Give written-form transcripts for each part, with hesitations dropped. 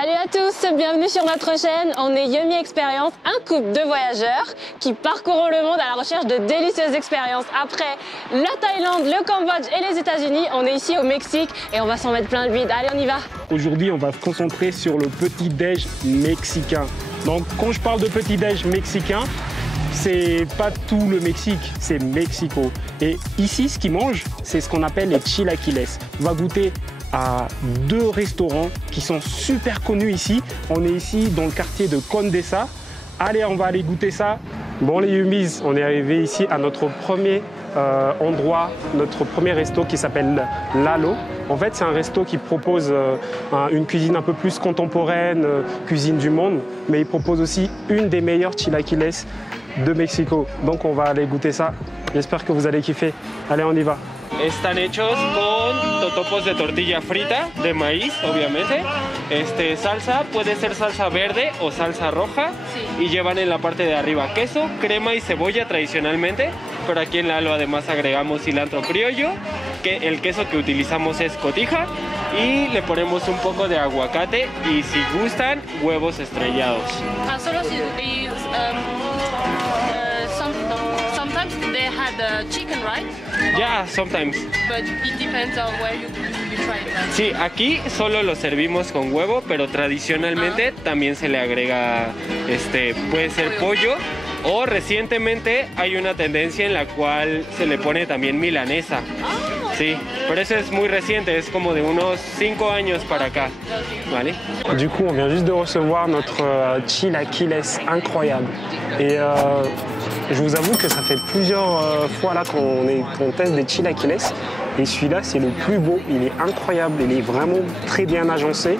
Salut à tous, bienvenue sur notre chaîne. On est Yummy Experience, un couple de voyageurs qui parcourent le monde à la recherche de délicieuses expériences. Après la Thaïlande, le Cambodge et les États-Unis, on est ici au Mexique et on va s'en mettre plein le bide. Allez, on y va. Aujourd'hui, on va se concentrer sur le petit-déj mexicain. Donc, quand je parle de petit-déj mexicain, c'est pas tout le Mexique, c'est Mexico. Et ici, ce qu'ils mangent, c'est ce qu'on appelle les chilaquiles. On va goûter à deux restaurants qui sont super connus ici. On est ici dans le quartier de Condesa. Allez, on va aller goûter ça. Bon les Yummies, on est arrivé ici à notre premier endroit, notre premier resto qui s'appelle Lalo. En fait, c'est un resto qui propose une cuisine un peu plus contemporaine, cuisine du monde, mais il propose aussi une des meilleures chilaquiles de Mexico. Donc on va aller goûter ça. J'espère que vous allez kiffer. Allez, on y va. Están hechos con totopos de tortilla frita, de maíz, obviamente. Salsa, puede ser salsa verde o salsa roja. Sí. Y llevan en la parte de arriba queso, crema y cebolla tradicionalmente. Pero aquí en Lalo además agregamos cilantro criollo, que el queso que utilizamos es cotija. Y le ponemos un poco de aguacate y si gustan, huevos estrellados. Solo si sometimes they had chicken, right? Yeah, sometimes. But it depends on where you try it. Sí, aquí solo lo servimos con huevo, pero tradicionalmente también se le agrega, puede ser pollo. O recientemente hay una tendencia en la cual se le pone también milanesa. Sí, pero eso es muy reciente, es como de unos 5 años para acá. ¿Vale? Du coup, on vient juste de recevoir notre chilaquiles incroyable. Et je vous avoue que ça fait plusieurs fois là qu'on teste des chilaquiles. Et celui-là, c'est le plus beau. Il est incroyable, il est vraiment très bien agencé.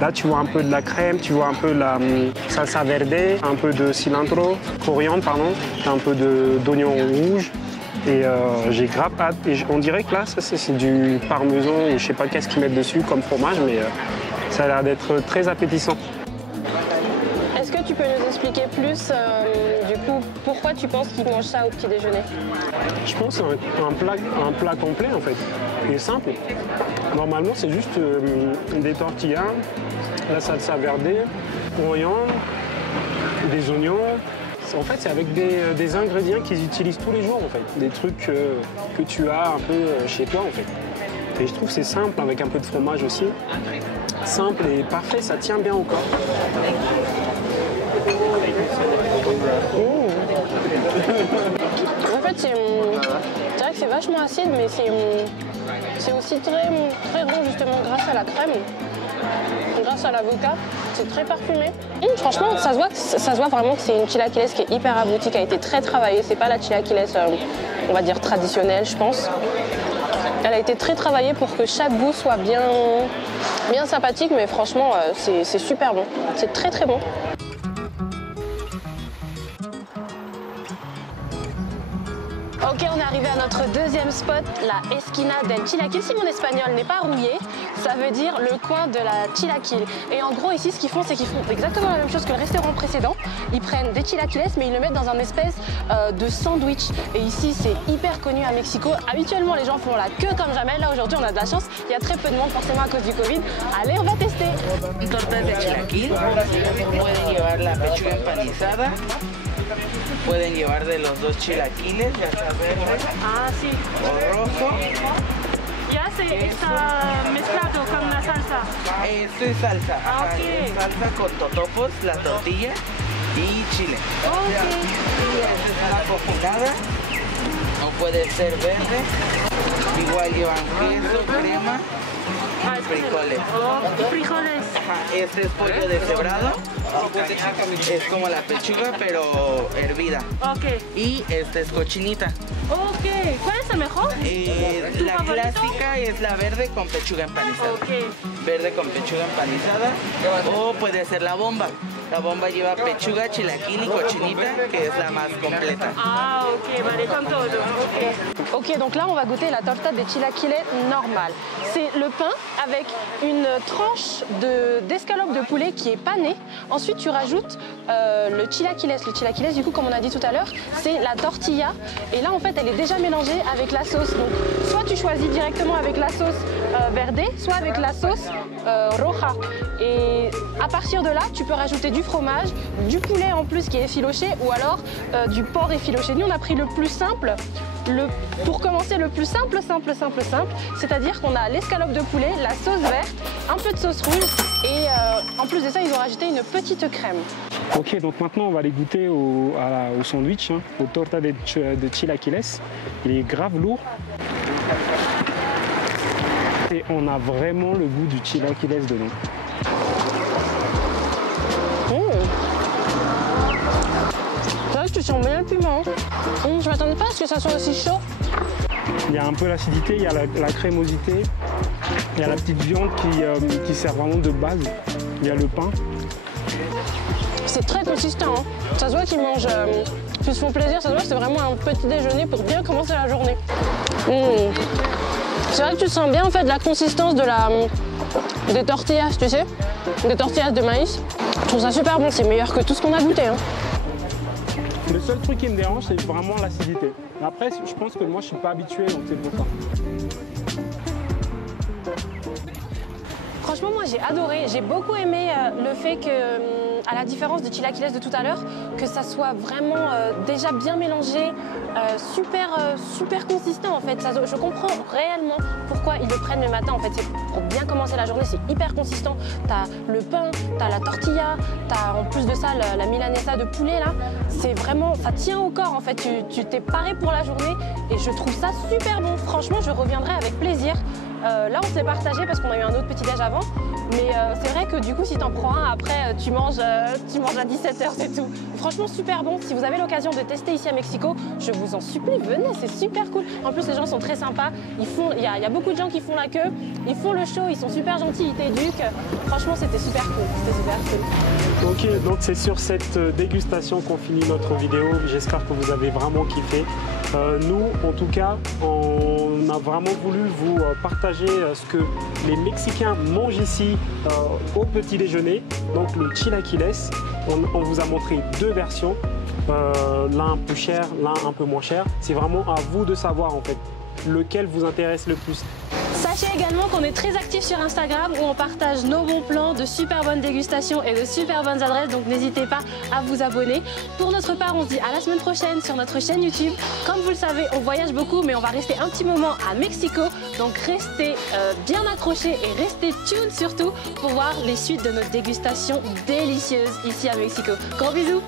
Là, tu vois un peu de la crème, tu vois un peu de la salsa verde, un peu de cilantro, coriandre, pardon, un peu d'oignon rouge. Et j'ai grave hâte. Et on dirait que là, ça c'est du parmesan ou je sais pas qu'est-ce qu'ils mettent dessus comme fromage, mais ça a l'air d'être très appétissant. Est-ce que tu peux nous expliquer plus, du coup, pourquoi tu penses qu'ils mangent ça au petit déjeuner? Je pense que c'est un plat complet en fait. Il est simple. Normalement, c'est juste des tortillas, la salsa verde, coriandre, des oignons. En fait, c'est avec des ingrédients qu'ils utilisent tous les jours, en fait. Des trucs que tu as un peu chez toi, en fait. Et je trouve que c'est simple, avec un peu de fromage aussi. Simple et parfait, ça tient bien au corps. En fait, c'est vrai que c'est vachement acide, mais c'est aussi très bon, justement, grâce à la crème. Grâce à l'avocat, c'est très parfumé. Franchement, ça se voit vraiment que c'est une chilaquiles qui est hyper aboutie, qui a été très travaillée. C'est pas la chilaquiles, on va dire, traditionnelle, je pense. Elle a été très travaillée pour que chaque goût soit bien sympathique, mais franchement, c'est super bon. C'est très très bon. Ok, on est arrivé à notre deuxième spot, la Esquina del Chilaquil. Si mon espagnol n'est pas rouillé, ça veut dire le coin de la chilaquil. Et en gros, ici, ce qu'ils font, c'est qu'ils font exactement la même chose que le restaurant précédent. Ils prennent des chilaquiles, mais ils le mettent dans un espèce de sandwich. Et ici, c'est hyper connu à Mexico. Habituellement, les gens font la queue comme jamais. Là, aujourd'hui, on a de la chance. Il y a très peu de monde, forcément, à cause du Covid. Allez, on va tester. Tortas de chilaquil, pueden llevar la pechuga empanizada. Pueden llevar de los dos chilaquiles, ya sea verde o rojo. Ya está mezclado con la salsa. Esto es salsa, Okay. es salsa con totopos, la tortilla y chile. Y esta es una cocinada, o puede ser verde. Igual llevan queso, crema y frijoles. Frijoles. Este es pollo deshebrado. Es como la pechuga, pero hervida. Ok. Y esta es cochinita. Ok. ¿Cuál es el mejor? La clásica es la verde con pechuga empanizada. Ok. Verde con pechuga empanizada. O puede ser la bomba. La bomba lleva pechuga, chilaquil y cochinita, que es la más completa. Ah, ok, vale, comme todo. Ok, donc là, on va goûter la torta de chilaquiles normale. C'est le pain avec une tranche d'escalope de poulet qui est panée. Ensuite, tu rajoutes le chilaquiles. Le chilaquiles, du coup, comme on a dit tout à l'heure, c'est la tortilla. Et là, en fait, elle est déjà mélangée avec la sauce. Donc, soit tu choisis directement avec la sauce verde, soit avec la sauce roja. Et À partir de là, tu peux rajouter du fromage, du poulet en plus qui est effiloché ou alors du porc effiloché. Nous, on a pris le plus simple. Pour commencer, le plus simple, c'est-à-dire qu'on a l'escalope de poulet, la sauce verte, un peu de sauce rouge et en plus de ça, ils ont rajouté une petite crème. Ok, donc maintenant on va aller goûter au sandwich, hein, au torta de chilaquiles. Il est grave lourd. Et on a vraiment le goût du chilaquiles dedans. C'est vrai que tu sens bien le piment. Je m'attendais pas à ce que ça soit aussi chaud. Il y a un peu l'acidité, il y a la crémosité, il y a la petite viande qui sert vraiment de base. Il y a le pain. C'est très consistant, hein. Ça se voit qu'ils mangent, qu'ils se font plaisir, ça se voit que c'est vraiment un petit déjeuner pour bien commencer la journée. C'est vrai que tu sens bien en fait la consistance des tortillas, tu sais, des tortillas de maïs. Je trouve ça super bon, c'est meilleur que tout ce qu'on a goûté. Hein. Le seul truc qui me dérange, c'est vraiment l'acidité. Après, je pense que moi, je suis pas habitué, donc c'est pour ça. Franchement, moi j'ai adoré, j'ai beaucoup aimé le fait que, à la différence du chilaquiles de tout à l'heure, que ça soit vraiment déjà bien mélangé, super consistant en fait. Je comprends réellement pourquoi ils le prennent le matin en fait. C'est pour bien commencer la journée, c'est hyper consistant. T'as le pain, t'as la tortilla, t'as en plus de ça la milanesa de poulet là. C'est vraiment, ça tient au corps en fait. Tu t'es paré pour la journée et je trouve ça super bon. Franchement, je reviendrai avec plaisir. Là, on s'est partagé parce qu'on a eu un autre petit-déj avant. Mais c'est vrai que du coup, si t'en prends un, après, tu manges à 17h, c'est tout. Franchement, super bon. Si vous avez l'occasion de tester ici à Mexico, je vous en supplie, venez, c'est super cool. En plus, les gens sont très sympas. Il y a beaucoup de gens qui font la queue. Ils font le show, ils sont super gentils, ils t'éduquent. Franchement, c'était super cool. C'était super cool. Ok, donc c'est sur cette dégustation qu'on finit notre vidéo. J'espère que vous avez vraiment kiffé. Nous, en tout cas, on a vraiment voulu vous partager ce que les Mexicains mangent ici au petit déjeuner. Donc le chilaquiles, on vous a montré deux versions, l'un plus cher, l'un un peu moins cher. C'est vraiment à vous de savoir en fait lequel vous intéresse le plus. Sachez également qu'on est très actifs sur Instagram où on partage nos bons plans, de super bonnes dégustations et de super bonnes adresses, donc n'hésitez pas à vous abonner. Pour notre part, on se dit à la semaine prochaine sur notre chaîne YouTube. Comme vous le savez, on voyage beaucoup mais on va rester un petit moment à Mexico, donc restez bien accrochés et restez tuned surtout pour voir les suites de notre dégustation délicieuse ici à Mexico. Gros bisous!